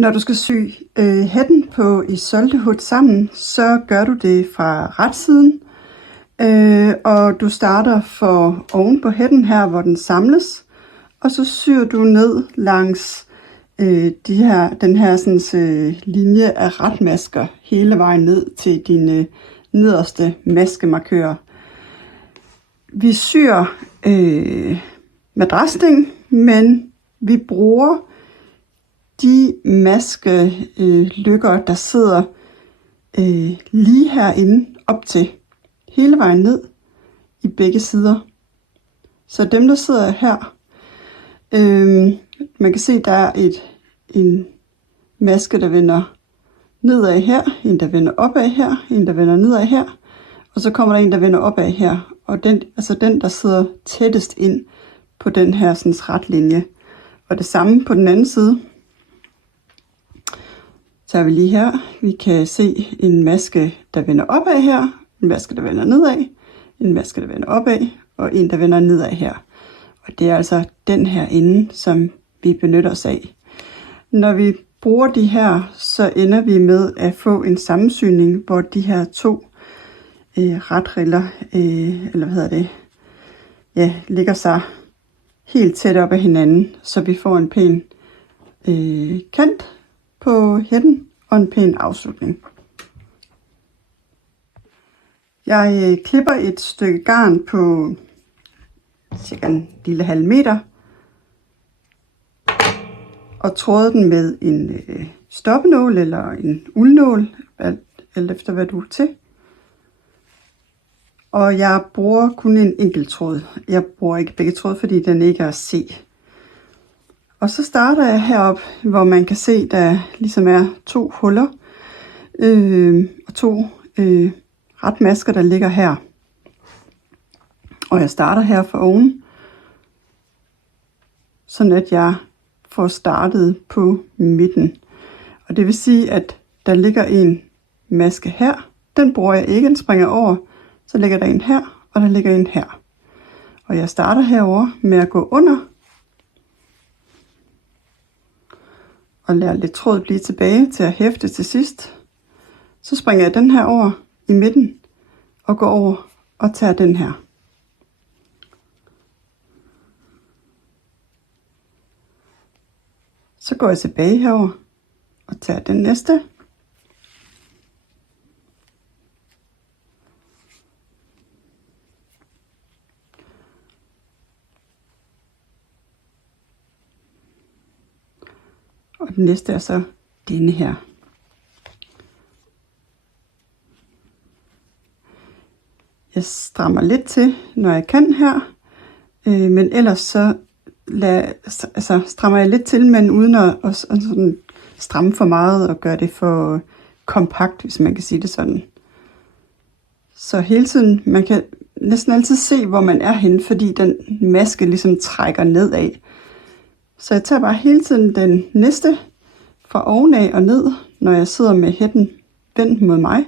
Når du skal sy hætten på Isolde-Hood sammen, så gør du det fra retsiden, og du starter for oven på hætten her, hvor den samles, og så syr du ned langs den her sådan, linje af retmasker hele vejen ned til dine nederste maskemarkører. Vi syr madrasting, men vi bruger de maskelykker, der sidder lige herinde op til, hele vejen ned i begge sider. Så dem, der sidder her, man kan se, der er en maske, der vender nedad her, en, der vender opad her, en, der vender nedad her, og så kommer der en, der vender opad her, og den, altså den, der sidder tættest ind på den her sådan, retlinje. Og det samme på den anden side. Så er vi lige her. Vi kan se en maske, der vender opad her, en maske, der vender nedad, en maske, der vender opad, og en, der vender nedad her. Og det er altså den her ende, som vi benytter os af. Når vi bruger de her, så ender vi med at få en sammensyning, hvor de her to retriller, ligger sig helt tæt op ad hinanden, så vi får en pæn kant på hætten og en pæn afslutning. Jeg klipper et stykke garn på cirka en lille halv meter og tråder den med en stoppenål eller en uldnål, alt efter hvad du er til. Og jeg bruger kun en enkelt tråd. Jeg bruger ikke begge tråde, fordi den ikke er at se. Og så starter jeg heroppe, hvor man kan se, der ligesom er to huller og to retmasker, der ligger her. Og jeg starter her for oven, sådan at jeg får startet på midten. Og det vil sige, at der ligger en maske her. Den bruger jeg ikke, den springer over. Så ligger der en her, og der ligger en her. Og jeg starter herover med at gå under. Og lader lidt tråd blive tilbage til at hæfte til sidst. Så springer jeg den her over i midten og går over og tager den her. Så går jeg tilbage herover og tager den næste. Og den næste er så denne her. Jeg strammer lidt til, når jeg kan her, men ellers så strammer jeg lidt til, men uden at sådan stramme for meget og gøre det for kompakt, hvis man kan sige det sådan. Så hele tiden, man kan næsten altid se, hvor man er henne, fordi den maske ligesom trækker nedad. Så jeg tager bare hele tiden den næste fra ovenaf og ned, når jeg sidder med hætten vendt mod mig.